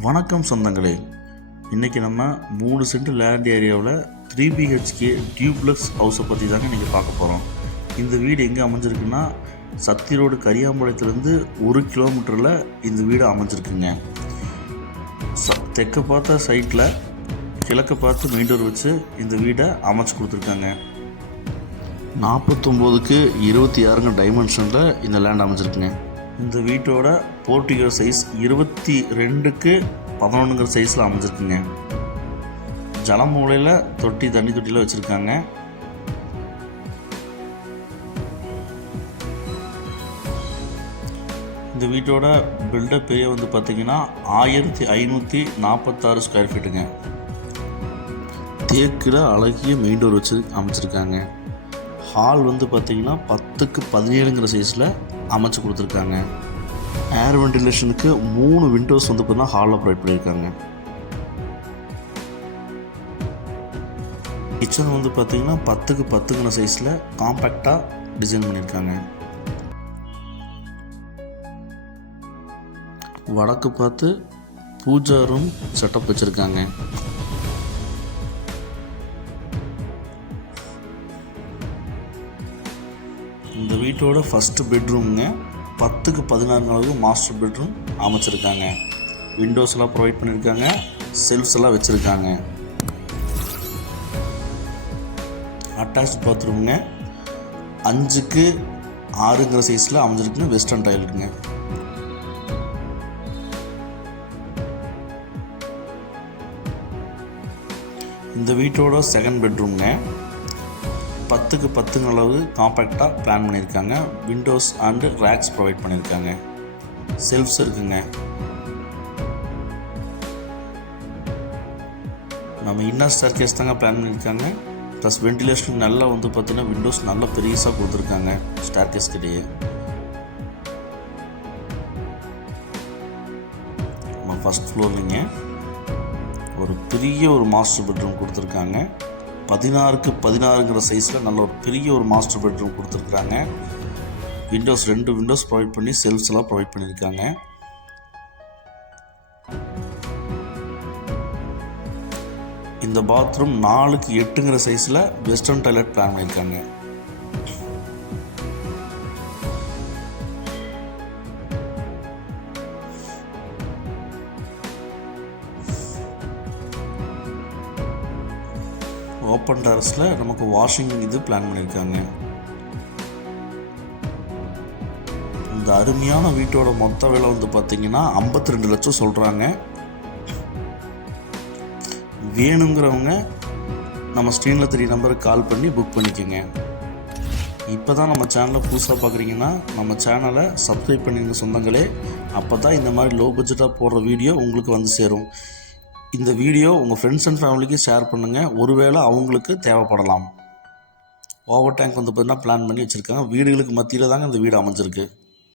வணக்கம் சொந்தங்களே, இன்றைக்கி நம்ம 3 சென்ட் லேண்ட் ஏரியாவில் 3 BHK டியூப்ளெக்ஸ் ஹவுஸை பற்றி தாங்க இன்றைக்கி பார்க்க போகிறோம். இந்த வீடு எங்கே அமைஞ்சிருக்குன்னா, சத்தி ரோடு கரியாம்பாளையத்துலேருந்து 1 கிலோமீட்டரில் இந்த வீடு அமைஞ்சிருக்குங்க. தெற்கு பார்த்த சைட்டில் கிழக்கு பார்த்து மெயின் டோர் வச்சு இந்த வீடை அமைச்சு கொடுத்துருக்காங்க. 49க்கு 26 டைமென்ஷனில் இந்த லேண்ட் அமைஞ்சிருக்குங்க. இந்த வீட்டோட போர்ட்டிகோ சைஸ் 22க்கு 11 சைஸில் அமைஞ்சிருக்குங்க. ஜலமூலையில் தண்ணி தொட்டியில் வச்சுருக்காங்க. இந்த வீட்டோட பில்டப் ஏரியா வந்து பார்த்திங்கன்னா 1546 ஸ்கொயர் ஃபீட்டுங்க. தேக்கில் அழகிய மெயின் டோர் வச்சு அமைச்சிருக்காங்க. ஹால் வந்து பார்த்திங்கன்னா 10க்கு 17 சைஸில் அமைச்சு கொடுத்துருக்காங்க. ஏர் வென்டிலேஷனுக்கு 3 விண்டோஸ் வந்து பார்த்தீங்கன்னா ஹாலில் ப்ரொவைட் பண்ணியிருக்காங்க. கிச்சன் வந்து பார்த்திங்கன்னா 10க்கு 10 சைஸில் காம்பேக்டாக டிசைன் பண்ணியிருக்காங்க. வடக்கு பார்த்து பூஜா ரூம் செட்டப் வச்சுருக்காங்க. இந்த வீட்டோட ஃபஸ்ட்டு பெட்ரூம்ங்க 10க்கு 16 அளவு மாஸ்டர் பெட்ரூம் அமைச்சிருக்காங்க. விண்டோஸ் எல்லாம் ப்ரொவைட் பண்ணியிருக்காங்க. செல்ஃப்ஸ் எல்லாம் வச்சுருக்காங்க. அட்டாச் பாத்ரூம்ங்க 5க்கு 6 சைஸில் அமைஞ்சிருக்குங்க. வெஸ்டர்ன் டைலுக்குங்க. இந்த வீட்டோட செகண்ட் பெட்ரூம்ங்க 10க்கு 10 அளவு காம்பேக்டாக பிளான் பண்ணியிருக்காங்க. விண்டோஸ் அண்டு ரேக்ஸ் ப்ரொவைட் பண்ணியிருக்காங்க. செல்ஃப்ஸ் இருக்குங்க. நம்ம இன்னர் ஸ்டேர்கேஸ் தாங்க பிளான் பண்ணியிருக்காங்க. ப்ளஸ் வென்டிலேஷன் நல்லா வந்து பார்த்தீங்கன்னா விண்டோஸ் நல்லா பெருசாக கொடுத்துருக்காங்க ஸ்டேர்கேஸ் கிட்டேயே. நம்ம ஃபஸ்ட் ஃப்ளோர்லிங்க ஒரு பெரிய ஒரு மாஸ்டர் பெட்ரூம் கொடுத்துருக்காங்க. 16க்கு 16 சைஸில் நல்ல ஒரு பெரிய ஒரு மாஸ்டர் பெட்ரூம் கொடுத்துருக்குறாங்க. விண்டோஸ் 2 விண்டோஸ் ப்ரொவைட் பண்ணி செல்ஃப்ஸ் எல்லாம் ப்ரொவைட் பண்ணியிருக்காங்க. இந்த பாத்ரூம் 4க்கு 8 சைஸில் வெஸ்டர்ன் டாய்லெட் பிளான் பண்ணியிருக்காங்க. ஓப்பன் டெரஸில் நமக்கு வாஷிங் இது பிளான் பண்ணியிருக்காங்க. இந்த அருமையான வீட்டோட மொத்த விலை வந்து பார்த்திங்கன்னா 52 லட்சம் சொல்கிறாங்க. வேணுங்கிறவங்க நம்ம ஸ்க்ரீனில் 3 நம்பருக்கு கால் பண்ணி புக் பண்ணிக்கோங்க. இப்போ தான் நம்ம சேனலை புதுசாக பார்க்குறீங்கன்னா நம்ம சேனலை சப்ஸ்கிரைப் பண்ணிங்க சொந்தங்களே. அப்போ தான் இந்த மாதிரி லோ பட்ஜெட்டாக போடுற வீடியோ உங்களுக்கு வந்து சேரும். இந்த வீடியோ உங்கள் ஃப்ரெண்ட்ஸ் அண்ட் ஃபேமிலிக்கு ஷேர் பண்ணுங்கள். ஒருவேளை அவங்களுக்கு தேவைப்படலாம். ஓவர் டேங்க் வந்து பார்த்தீங்கன்னா பிளான் பண்ணி வச்சுருக்காங்க. வீடுகளுக்கு மத்தியில் தாங்க இந்த வீடு அமைஞ்சிருக்கு.